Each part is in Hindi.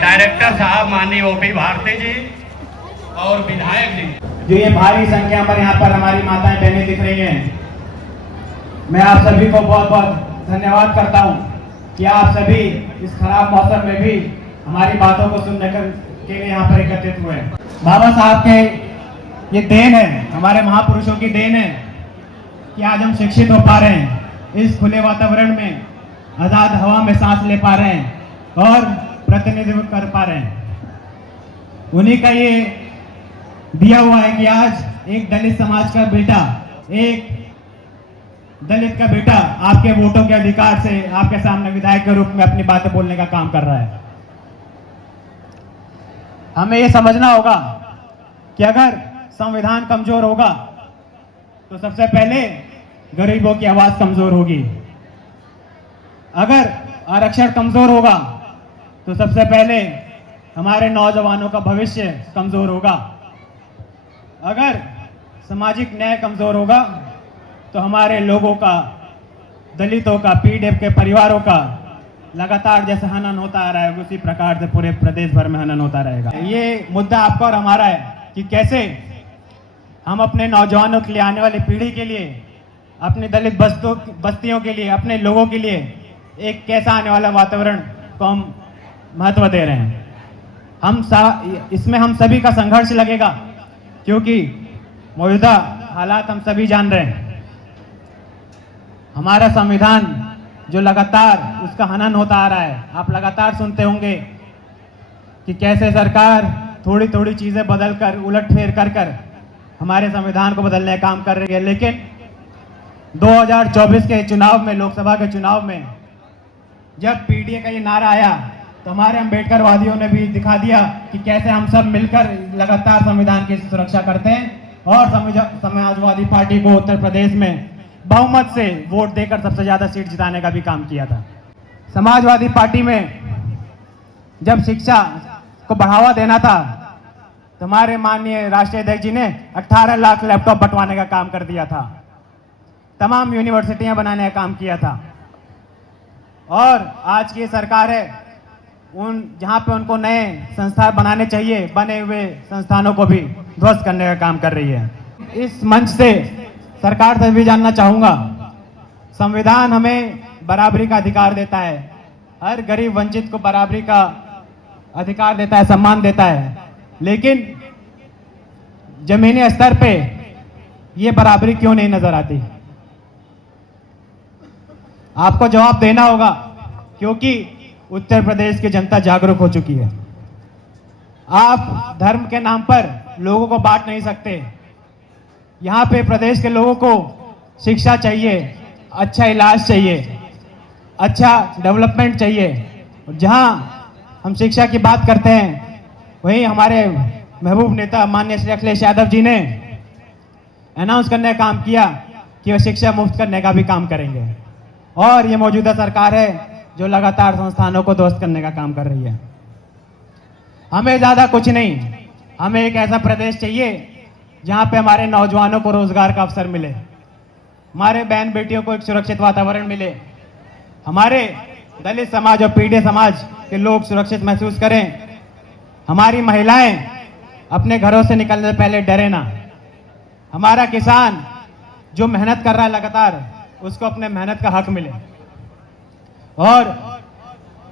डायरेक्टर साहब माननीय ओपी भारती जी और विधायक जी, जो ये भारी संख्या पर यहाँ पर हमारी माताएं बहनें दिख रही हैं, मैं आप सभी को बहुत बहुत धन्यवाद करता हूँ कि आप सभी इस खराब मौसम में भी हमारी बातों को सुनने के लिए यहाँ पर एकत्रित हुए हैं। बाबा साहब के ये देन है, हमारे महापुरुषों की देन है कि आज हम शिक्षित हो पा रहे हैं, इस खुले वातावरण में आजाद हवा में सांस ले पा रहे हैं और प्रतिनिधित्व कर पा रहे हैं। उन्हीं का ये दिया हुआ है कि आज एक दलित समाज का बेटा, एक दलित का बेटा आपके वोटों के अधिकार से आपके सामने विधायक के रूप में अपनी बातें बोलने का काम कर रहा है। हमें ये समझना होगा कि अगर संविधान कमजोर होगा तो सबसे पहले गरीबों की आवाज कमजोर होगी। अगर आरक्षण कमजोर होगा तो सबसे पहले हमारे नौजवानों का भविष्य कमजोर होगा। अगर सामाजिक न्याय कमजोर होगा तो हमारे लोगों का, दलितों का, पीड़ित के परिवारों का लगातार जैसे हनन होता आ रहा है उसी प्रकार से पूरे प्रदेश भर में हनन होता रहेगा। ये मुद्दा आपका और हमारा है कि कैसे हम अपने नौजवानों के लिए, आने वाली पीढ़ी के लिए, अपने दलित बस्तियों के लिए, अपने लोगों के लिए एक कैसा आने वाला वातावरण को हम महत्व दे रहे हैं। इसमें हम सभी का संघर्ष लगेगा क्योंकि मौजूदा हालात हम सभी जान रहे हैं। हमारा संविधान जो लगातार उसका हनन होता आ रहा है, आप लगातार सुनते होंगे कि कैसे सरकार थोड़ी थोड़ी चीजें बदल कर, उलट फेर कर हमारे संविधान को बदलने का काम कर रही है। लेकिन 2024 के चुनाव में, लोकसभा के चुनाव में जब पीडीए का ये नारा आया तो हमारे अम्बेडकर वादियों ने भी दिखा दिया कि कैसे हम सब मिलकर लगातार संविधान की सुरक्षा करते हैं और समाजवादी पार्टी को उत्तर प्रदेश में बहुमत से वोट देकर सबसे ज्यादा सीट जिताने का भी काम किया था। समाजवादी पार्टी में जब शिक्षा को बढ़ावा देना था तो हमारे माननीय राष्ट्रीय अध्यक्ष जी ने 18 लाख लैपटॉप बंटवाने का काम कर दिया था, तमाम यूनिवर्सिटियां बनाने का काम किया था। और आज की सरकार है, जहां पे उनको नए संस्थान बनाने चाहिए, बने हुए संस्थानों को भी ध्वस्त करने का काम कर रही है। इस मंच से सरकार से भी जानना चाहूंगा, संविधान हमें बराबरी का अधिकार देता है, हर गरीब वंचित को बराबरी का अधिकार देता है, सम्मान देता है, लेकिन जमीनी स्तर पे ये बराबरी क्यों नहीं नजर आती? आपको जवाब देना होगा क्योंकि उत्तर प्रदेश की जनता जागरूक हो चुकी है। आप धर्म के नाम पर लोगों को बांट नहीं सकते। यहाँ पे प्रदेश के लोगों को शिक्षा चाहिए, अच्छा इलाज चाहिए, अच्छा डेवलपमेंट चाहिए। जहाँ हम शिक्षा की बात करते हैं वहीं हमारे महबूब नेता माननीय श्री अखिलेश यादव जी ने अनाउंस करने का काम किया कि वह शिक्षा मुफ्त करने का भी काम करेंगे। और ये मौजूदा सरकार है जो लगातार संस्थानों को ध्वस्त करने का काम कर रही है। हमें ज्यादा कुछ नहीं, हमें एक ऐसा प्रदेश चाहिए जहां पे हमारे नौजवानों को रोजगार का अवसर मिले, हमारे बहन बेटियों को एक सुरक्षित वातावरण मिले, हमारे दलित समाज और पीड़ित समाज के लोग सुरक्षित महसूस करें, हमारी महिलाएं अपने घरों से निकलने से पहले डरे ना, हमारा किसान जो मेहनत कर रहा है लगातार उसको अपने मेहनत का हक मिले। और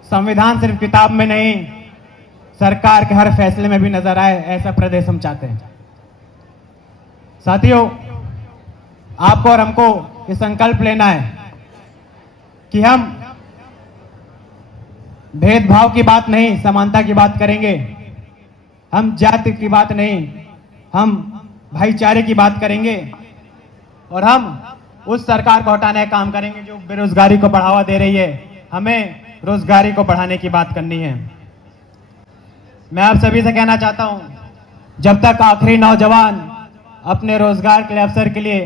संविधान सिर्फ किताब में नहीं, सरकार के हर फैसले में भी नजर आए, ऐसा प्रदेश हम चाहते हैं। साथियों, आपको और हमको ये संकल्प लेना है कि हम भेदभाव की बात नहीं, समानता की बात करेंगे। हम जाति की बात नहीं, हम भाईचारे की बात करेंगे। और हम उस सरकार को हटाने का काम करेंगे जो बेरोजगारी को बढ़ावा दे रही है। हमें रोजगारी को बढ़ाने की बात करनी है। मैं आप सभी से कहना चाहता हूं, जब तक आखिरी नौजवान अपने रोजगार के लिए, अवसर के लिए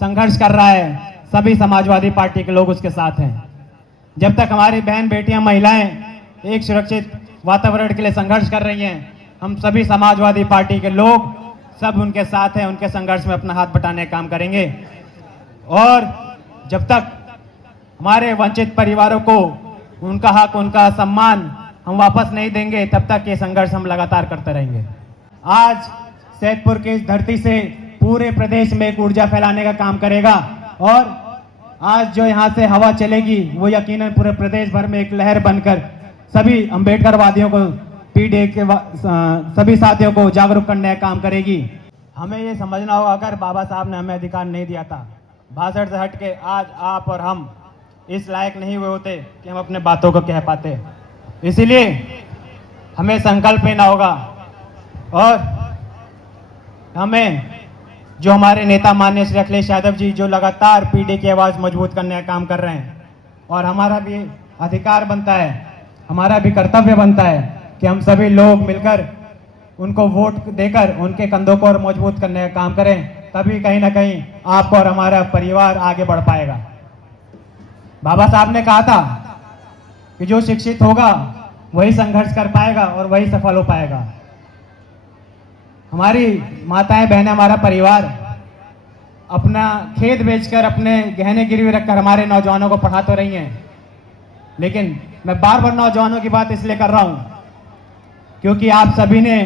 संघर्ष कर रहा है, सभी समाजवादी पार्टी के लोग उसके साथ हैं। जब तक हमारी बहन बेटियां, महिलाएं एक सुरक्षित वातावरण के लिए संघर्ष कर रही हैं, हम सभी समाजवादी पार्टी के लोग सब उनके साथ हैं, उनके संघर्ष में अपना हाथ बटाने का काम करेंगे। और जब तक हमारे वंचित परिवारों को उनका हक, उनका सम्मान हम वापस नहीं देंगे, तब तक ये संघर्ष हम लगातार करते रहेंगे। आज सैदपुर की इस धरती से पूरे प्रदेश में एक ऊर्जा फैलाने का काम करेगा और आज जो यहाँ से हवा चलेगी वो यकीनन पूरे प्रदेश भर में एक लहर बनकर सभी अम्बेडकरवादियों को, पीडीए के सभी साथियों को जागरूक करने का काम करेगी। हमें ये समझना होगा, अगर बाबा साहब ने हमें अधिकार नहीं दिया था, भाषण से हट के आज आप और हम इस लायक नहीं हुए होते कि हम अपने बातों को कह पाते। इसीलिए हमें संकल्प लेना होगा और हमें जो हमारे नेता माननीय श्री अखिलेश यादव जी जो लगातार पीढ़ी की आवाज़ मजबूत करने का काम कर रहे हैं, और हमारा भी अधिकार बनता है, हमारा भी कर्तव्य बनता है कि हम सभी लोग मिलकर उनको वोट देकर उनके कंधों को और मजबूत करने का काम करें, तभी कहीं ना कहीं आपको और हमारा परिवार आगे बढ़ पाएगा। बाबा साहब ने कहा था कि जो शिक्षित होगा वही संघर्ष कर पाएगा और वही सफल हो पाएगा। हमारी माताएं बहनें, हमारा परिवार अपना खेत बेचकर, अपने गहने गिरवी रखकर हमारे नौजवानों को पढ़ा तो रही हैं, लेकिन मैं बार बार नौजवानों की बात इसलिए कर रहा हूं क्योंकि आप सभी ने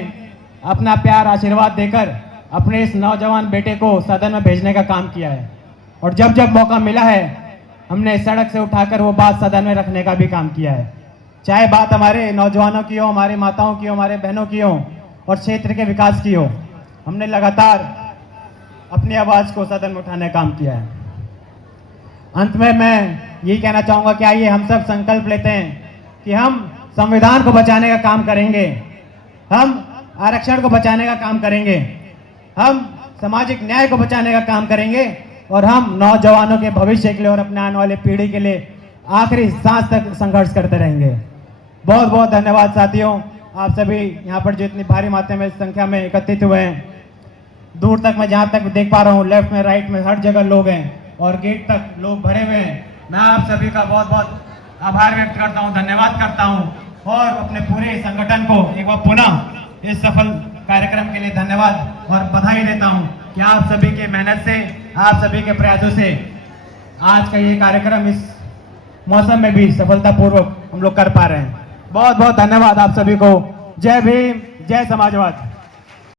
अपना प्यार आशीर्वाद देकर अपने इस नौजवान बेटे को सदन में भेजने का काम किया है, और जब जब मौका मिला है हमने सड़क से उठाकर वो बात सदन में रखने का भी काम किया है। चाहे बात हमारे नौजवानों की हो, हमारी माताओं की हो, हमारे बहनों की हो और क्षेत्र के विकास की हो, हमने लगातार अपनी आवाज़ को सदन में उठाने का काम किया है। अंत में मैं यही कहना चाहूँगा कि आइए हम सब संकल्प लेते हैं कि हम संविधान को बचाने का काम करेंगे, हम आरक्षण को बचाने का काम करेंगे, हम सामाजिक न्याय को बचाने का काम करेंगे, और हम नौजवानों के भविष्य के लिए और अपने आने वाले पीढ़ी के लिए आखिरी सांस तक संघर्ष करते रहेंगे। बहुत बहुत धन्यवाद साथियों, आप सभी यहाँ पर जो इतनी भारी मात्रा में संख्या में एकत्रित हुए हैं। दूर तक मैं जहाँ तक देख पा रहा हूँ, लेफ्ट में राइट में हर जगह लोग हैं और गेट तक लोग भरे हुए हैं। मैं आप सभी का बहुत बहुत आभार व्यक्त करता हूँ, धन्यवाद करता हूँ, और अपने पूरे संगठन को एक बार पुनः इस सफल कार्यक्रम के लिए धन्यवाद और बधाई देता हूँ कि आप सभी के मेहनत से, आप सभी के प्रयासों से आज का ये कार्यक्रम इस मौसम में भी सफलतापूर्वक हम लोग कर पा रहे हैं। बहुत बहुत धन्यवाद आप सभी को। जय भीम, जय समाजवाद।